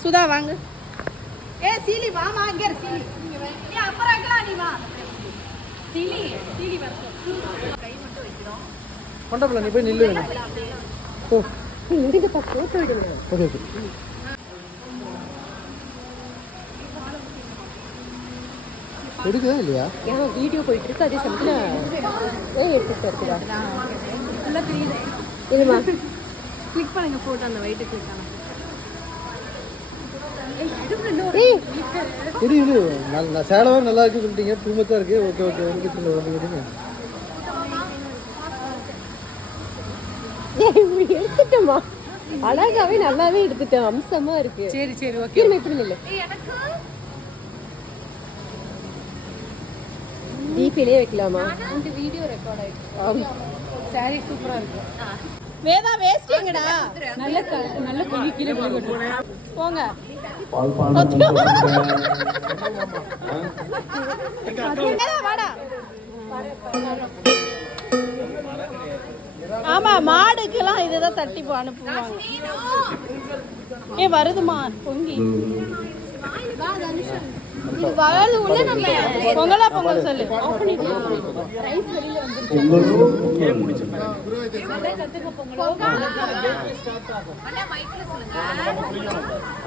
சுதா வாங்க. சீலி வாமா, இங்க இரு சீலி. அப்புறம் வைக்கலாம், நீ வா. சீலி சீலி வரட்டும். கை மட்டும் வைக்கிறோம். கொண்டப்பல நீ போய் நில்லு. ஓ இங்க பா போட்டோ எடுங்க. Okay okay. எடுக்கவே இல்லையா? ஏன் வீடியோ போயிட்டு இருக்கு, அதே சமயத்துல எடுத்துட்டு இருக்குதா? நல்லா தெரியுது. இல்லைம்மா கிளிக் பண்ணுங்க போட்டோ, அந்த வெயிட் கிளிக் பண்ணுங்க. சேலவா நல்லா இருக்கு சொல்லிட்டீங்க, பூமத்தா இருக்கு. ஓகே ஓகே எடுத்துட்டோமா? அழகாவே நல்லாவே எடுத்துட்டேன், அம்சமா இருக்கு. சரி சரி ஓகே. எப்படி இல்லை டிபிலே வைக்கலாமா? இந்த வீடியோ ரெக்கார்ட் ஆயிருக்கு. சாரி சூப்பரா இருக்கு. வேதா வேஸ்டிங்கடா. நல்ல நல்ல கொதி கீழே போங்க. வாடா. ஆமா மாடுக்கெல்லாம் இதுதான் தட்டி அனுப்புவாங்க. வருதுமா பொங்கி. இது வயலு உள்ள நம்ம பொங்கலா பொங்கல் சொல்லு. ரைஸ் வெளியில வந்து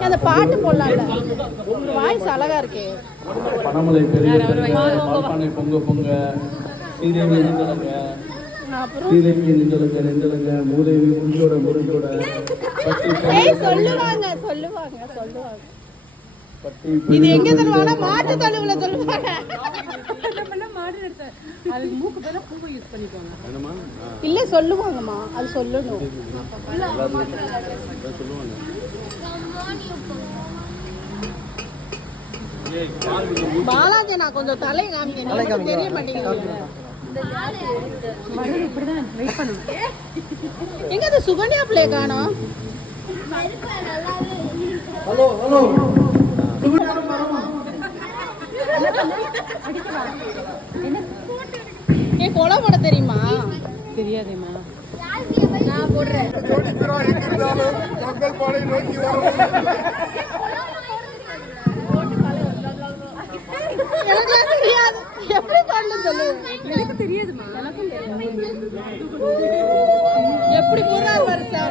அந்த பாட்டு போடலாம்ல, வாய்ஸ் அழகா இருக்கே. பனமலை பெரிய பால்பானை பொங்க பொங்க ஸ்ரீதேவி நெஞ்சலங்க ஸ்ரீதேவி நெஞ்சலங்க நெஞ்சலங்க மூதேவி முடிஞ்சோட முடிஞ்சோட சொல்லுவாங்க சொல்லுவாங்க சொல்லுவாங்க. இது எங்க சொல்லுவாங்க? மாட்டு தொழுவுல சொல்லுவாங்க. இல்ல சொல்லுவாங்கம்மா, அது சொல்லணும். பாலாஜி நான் கொஞ்சம் தலை காமிக்க தெரிய மாட்டேங்குது. எங்க அது சுகன்யா பிள்ளை காணோம்? ஹலோ ஹலோ கொலை போட தெரியுமா? தெரியாதேம்மா. நான் போடுறேன். எனக்கு தெரியாது, எப்படி போடணும் சொல்லு. எனக்கு தெரியாதுமா. எனக்கும் தெரியாது. எப்படி போடுறாரு வருஷம்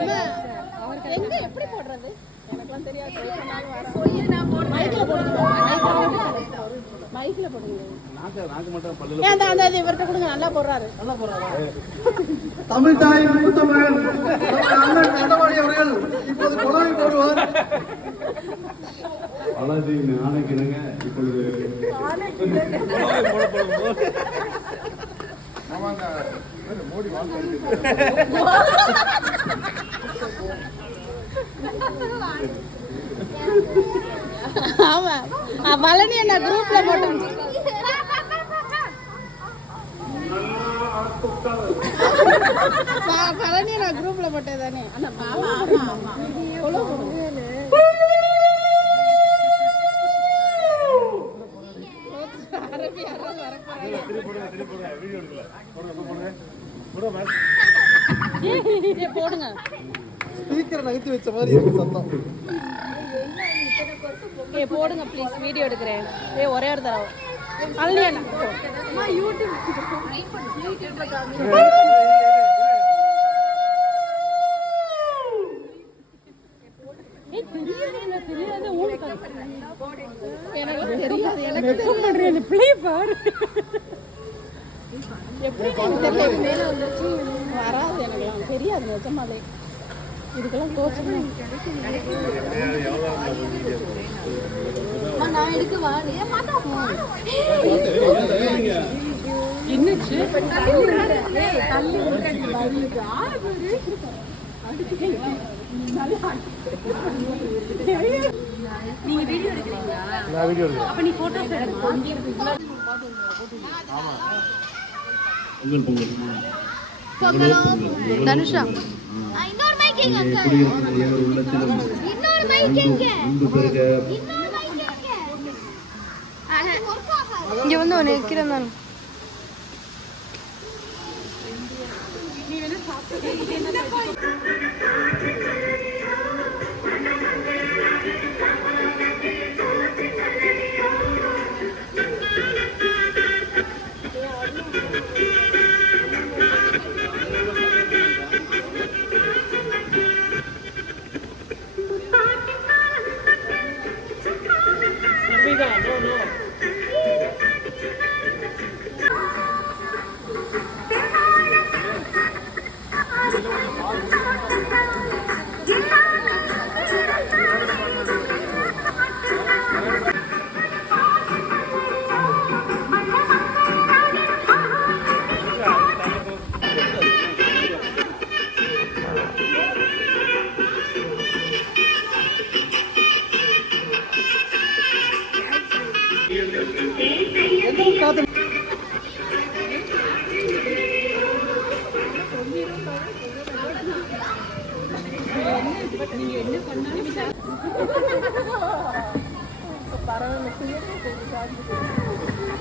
எங்க எப்படி போடுறது எனக்குலாம் தெரியாது. மைக்ல போடுங்க, மைக்ல போடுங்க. இவர்கிட்ட கொடுங்க, நல்லா போடுறாரு. தமிழ் தாய் முத்தமிழ் அண்ணன் எடப்பாடி அவர்கள் இப்போது குழாய் போடுவார். பாலாஜியின் ஆணைக்கிணங்க இப்பொழுது மோடி ஆமா பழனி என்ன குரூப்ல போட்டு பழனி நான் குரூப்ல போட்டேதானே. போடுங்க. ஸ்பீக்கர் நகர்த்தி வச்ச மாதிரி இருக்கு சத்தம். போடுங்க ப்ளீஸ், வீடியோ எடுக்கிறேன். ஒரே ஒரு தடவை அல்லையா யூடியூப் வராது, எனக்கு தெரியாது நிஜமாலே. இதுக்கெல்லாம் கோச்சிங் நான் எடுக்கவா? என்னச்சு நீங்க வீடியோ எடுக்கிறீங்களா? நான் வீடியோ எடுக்கிறேன். அப்ப நீ போட்டோஸ் எடுங்க. தனுஷா இன்னொரு மைக் எங்க? இன்னொரு மைக் எங்க? இங்க வந்து ஒன்னு இருக்கிறேன் நான். நீ வேணா சாப்பிட்டு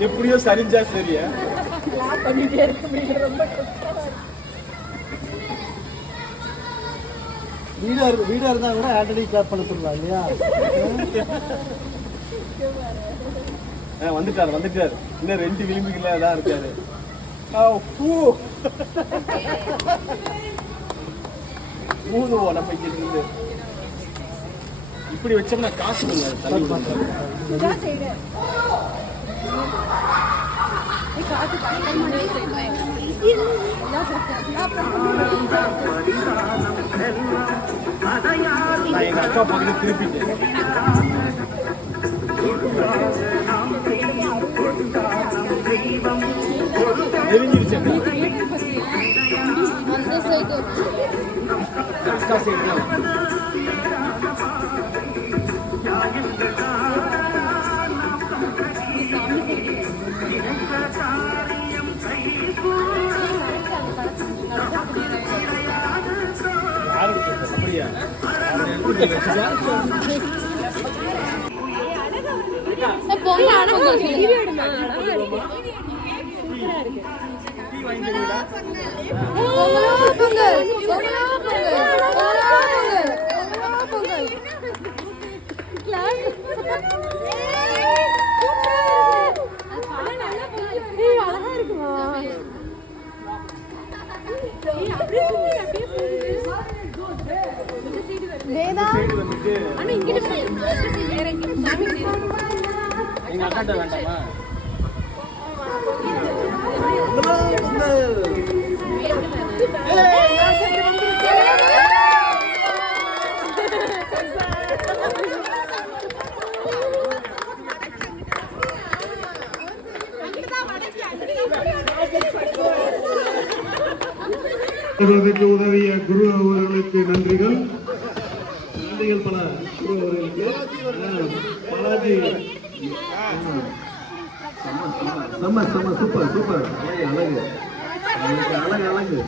எப்படியோ சரிஞ்சா சரியா பண்ணிட்டே இருக்கு ரொம்ப வீடா இருந்தா கூட ஆல்ரெடி கிளாப் பண்ண சொல்லலாம் இல்லையா? வந்துட்டார் இன்னும் 2 விளிம்புகள தான் இருக்காரு. மூணு நம்ம இருந்து இப்படி வச்சோம்னா காசு தண்ணி நான் எங்க அக்கா பக்கத்துல திருப்பிட்டேன். அக்கா சைடு அப்படியா அழகா இருக்குமா? எங்க அக்காட்ட வேண்டாமா? உதவிய குரு அவர்களுக்கு நன்றிகள் பல குரு அவர்களுக்கு. பாலாஜி சூப்பர் சூப்பர் அழகு அழகு அழகு.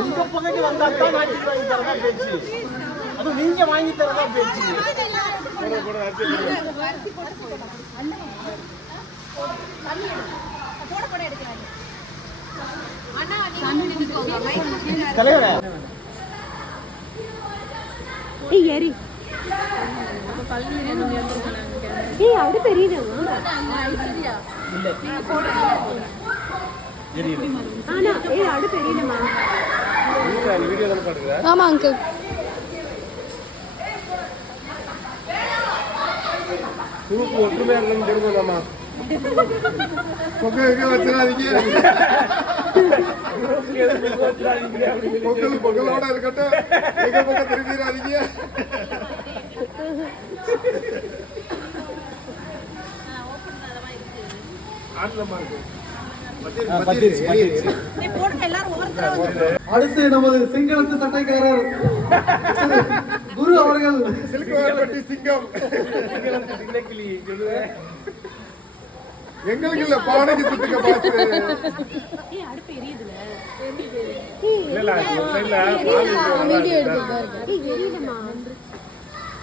உங்க பக்கத்து வந்தா தான் வாங்கி தரதா பேச்சு. அது நீங்க வாங்கி தரதா பேச்சு. தலைவரே ஏறி அப்படி தெரியுதா? ஆனா அப்படி தெரியலமா? ஆமா அங்கிள். ஒற்றுமையா இருக்கணும்னு தெரியுமாமா? பொங்கலோட இருக்கட்டும், எங்க பக்கம் திரும்பிடாதீங்க. அடுத்து நமது சிங்களத்து சட்டைக்காரர் குரு அவர்கள் சிலுக்குவார்பட்டி சிங்கம். எங்களுக்கு இல்ல, பானைக்கு சுட்டுக்க பாத்து.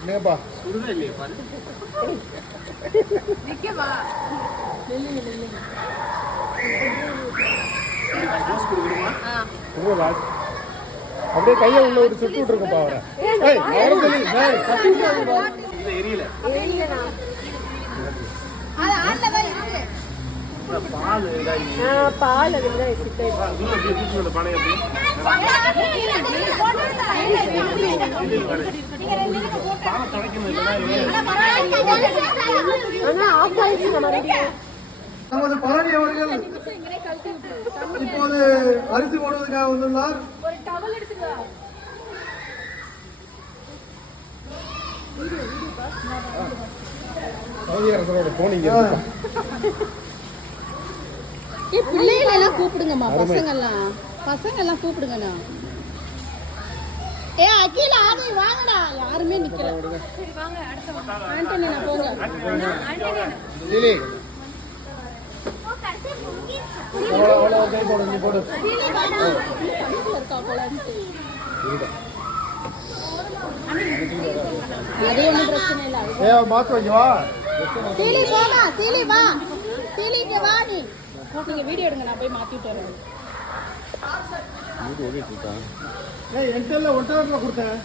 என்னப்பா அப்படியே கையை உள்ள ஒரு சுட்டு விட்டுருக்கப்பா அவரை. எரியல பால் நமது பழனி அவர்கள் இப்போது அரிசி போடுவதற்காக வந்துள்ளார். ஒரு டவல் எடுத்துக்கோ. சவுதி அரசரோட போனீங்க பிள்ளைகளை எல்லாம் கூப்பிடுங்கம்மா. பசங்க எல்லாம் கூப்பிடுங்கண்ணா. ஏ அகில ஆதி வாங்கடா. யாருமே நிக்கல. சரி வாங்க அடுத்து ஆண்டனி நான் போங்க. ஆண்டனி சீலி அவ்வளோ கை போடு நீ போடு. சீலி வாங்க. இருக்கா போலன்ட்டு. அது ஒன்றும் பிரச்சனை இல்லை. ஏ மாத்து வைக்க வா. சீலி போமா. சீலி வா. சீலி இங்க வா நீ. நீங்க வீடியோ எடுங்க, நான் போய் மாத்திட்டு வரேன். வீடு ஓடிட்டு இருக்கா? ஏய் என்கிட்ட ஒட்டகத்துல கொடுத்தேன்.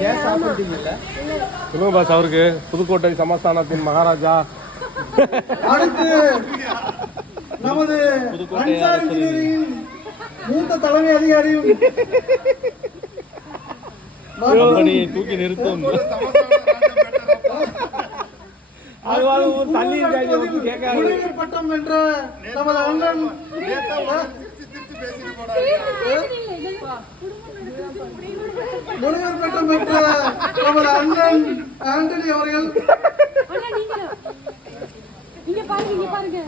கேஸ் ஆஃப் பண்ணிட்டீங்கல்ல? சொல்லுங்க பாஸ் அவருக்கு புதுக்கோட்டை சமஸ்தானத்தின் மகாராஜா. அடுத்து நமது அன்சார் இன்ஜினியரிங் மூத்த தலைமை அதிகாரியும் தூக்கி நிறுத்தும். தள்ளி முனைவர் பட்டம் வென்ற நமது அண்ணன் முனைவர் பட்டம் பெற்ற நமது அண்ணன் ஆண்டனி அவர்கள். இங்க பாருங்க.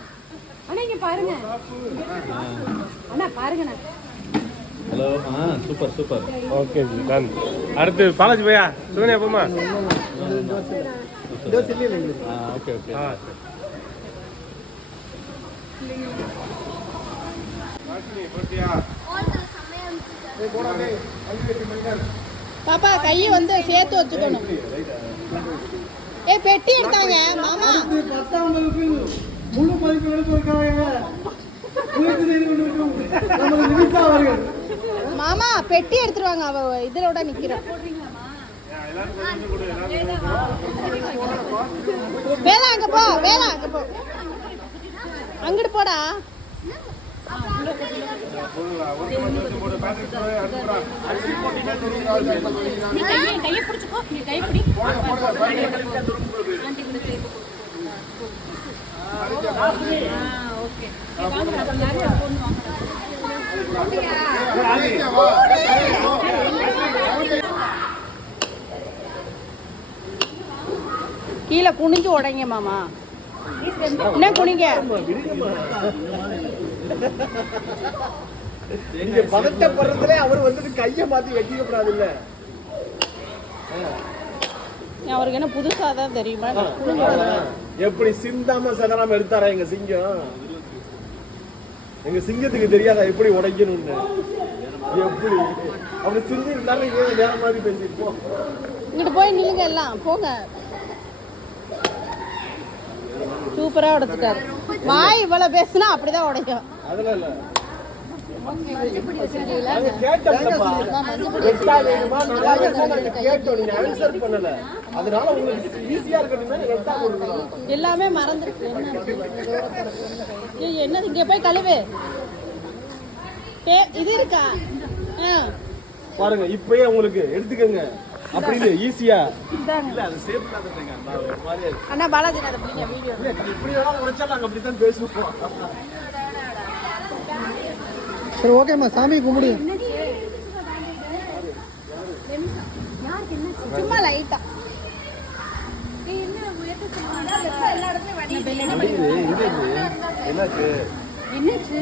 அண்ணா இங்க பாருங்க. அண்ணா பாருங்கண்ணா. Hello. Super super. Okay ji done. அடுத்து பாலாஜி பையா சுகன்யா போமா. Okay okay. பாப்பா கையை வந்து சேர்த்து வச்சுக்கணும். ஏ பெட்டி எடுத்தாங்க மாமா. 10ஆம் வகுப்பில் முழு மதிப்பு எடுப்பதற்காக முயற்சி செய்து கொண்டிருக்கும் நமது நிமிஷா அவர்கள். மாமா பெட்டி எடுத்துருவாங்க. அவ இதோட நிக்கிறேன். வேலை அங்க போ. அங்கிட்டு போடா. கையை பிடிச்சுக்கோ. கை பிடி. கீழே குனிஞ்சு உடைங்க மாமா. என்ன குனிங்க. நீங்க பதட்டப்படுறதுல அவர் வந்து கையை மாத்தி வெட்டிக்கப்படாது இல்ல. அவருக்கு என்ன புதுசா தான் தெரியுமா? எப்படி சிந்தாம சதராம எடுத்தாரா எங்க சிங்கம்? எங்க சிங்கத்துக்கு தெரியாதா எப்படி உடைக்கணும்னு? எப்படி அப்படி சிந்தி இருந்தாலும் வேற மாதிரி பேசிருப்போம். இங்கிட்டு போய் நில்லுங்க எல்லாம். போங்க. சூப்பரா உடைச்சிட்டாரு. வாய் இவ்வளவு பேசுனா அப்படிதான் உடைக்கும். அதெல்லாம் இல்ல. எல்லாமே மறந்துருக்கு. என்னது இங்க போய் கழுவு. இது இருக்கா பாருங்க இப்பயே உங்களுக்கு எடுத்துக்கங்க அப்படின்னு ஈஸியா. அண்ணா பாலாஜி வீடியோ இப்படி எல்லாம் உடைச்சா நாங்க அப்படித்தான் பேசுவோம். சரி ஓகேம்மா, சாமி கும்பிடு. சும்மா லைட்டா. என்னாச்சு?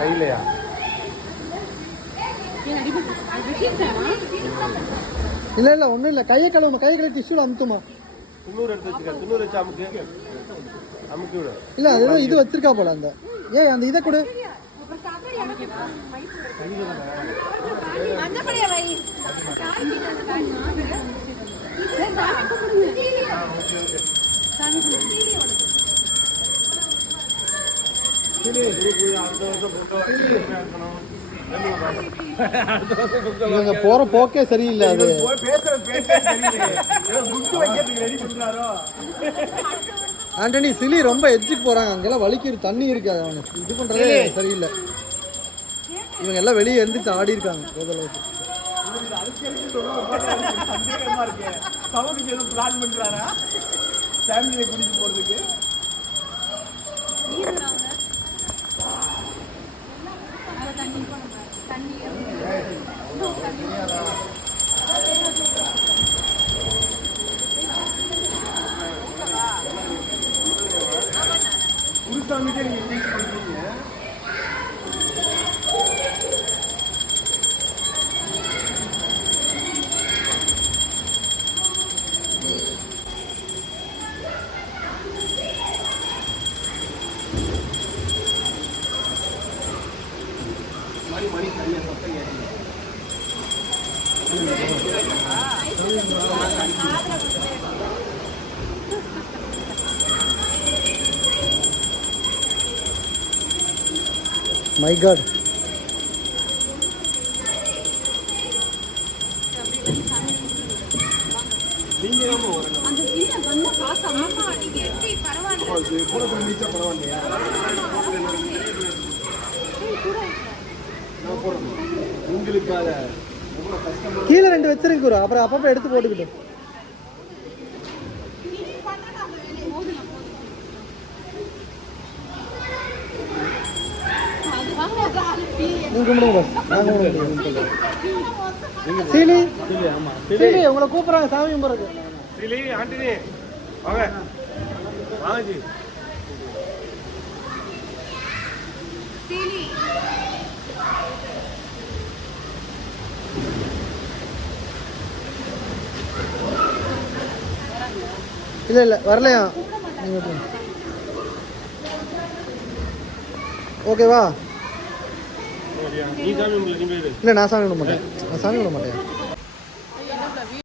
கையிலையா? இல்ல ஒண்ணும் இல்ல. கையை கழுவுமா. கையை கழுவி டிஷ்யூல அமுத்துமா. துண்ணூறு எடுத்து வச்சுக்க. துண்ணூறு வச்சு அமுக்கி விடு. இல்ல அது இது வச்சிருக்கா போல. அந்த அந்த இதை கொடு. இவங்க போற போக்கே சரியில்லை. அது ஆண்டனி சிலி ரொம்ப எட்ஜுக்கு போறாங்க. அங்கெல்லாம் வலிக்கு தண்ணி இருக்காது. அவனுக்கு இது பண்றதே சரியில்லை. இவங்க எல்லாம் வெளியே இருந்துச்சு ஆடி இருக்காங்க. சாமிக்கு நீங்க டீச் பண்றீங்க. மணி சரியா சத்தம் கேட்டீங்க. My god. நீங்க தான் வரணும். அந்த சீலை வந்து பார்க்க ஆமா நீங்க எப்படி பரவாயில்ல கூட கொஞ்சம் நீச்சா பரவாயில்லையா? நான் போறேன். உங்களுக்கு அத ரொம்ப கஷ்டமா கீழே 2 வச்சிருக்கு குரு, அப்புறம் அப்பப்போ எடுத்து போட்டுக்கிட்டு. நீங்க கும்பிடுங்க பாஸ், நான் கும்பிடுங்க. சீலி ஆமா. சீலி உங்களை கூப்பிடுறாங்க சாமி கும்பிட்றதுக்கு. சிலி ஆண்டனி வாங்க. வாங்க ஜி. சீலி இல்லை வரலையா நீங்கள் ஓகேவா? நீ சாமி நீ பேரு. இல்லை நான் சாமி விட மாட்டேன், நான் சாமி விட மாட்டேன்.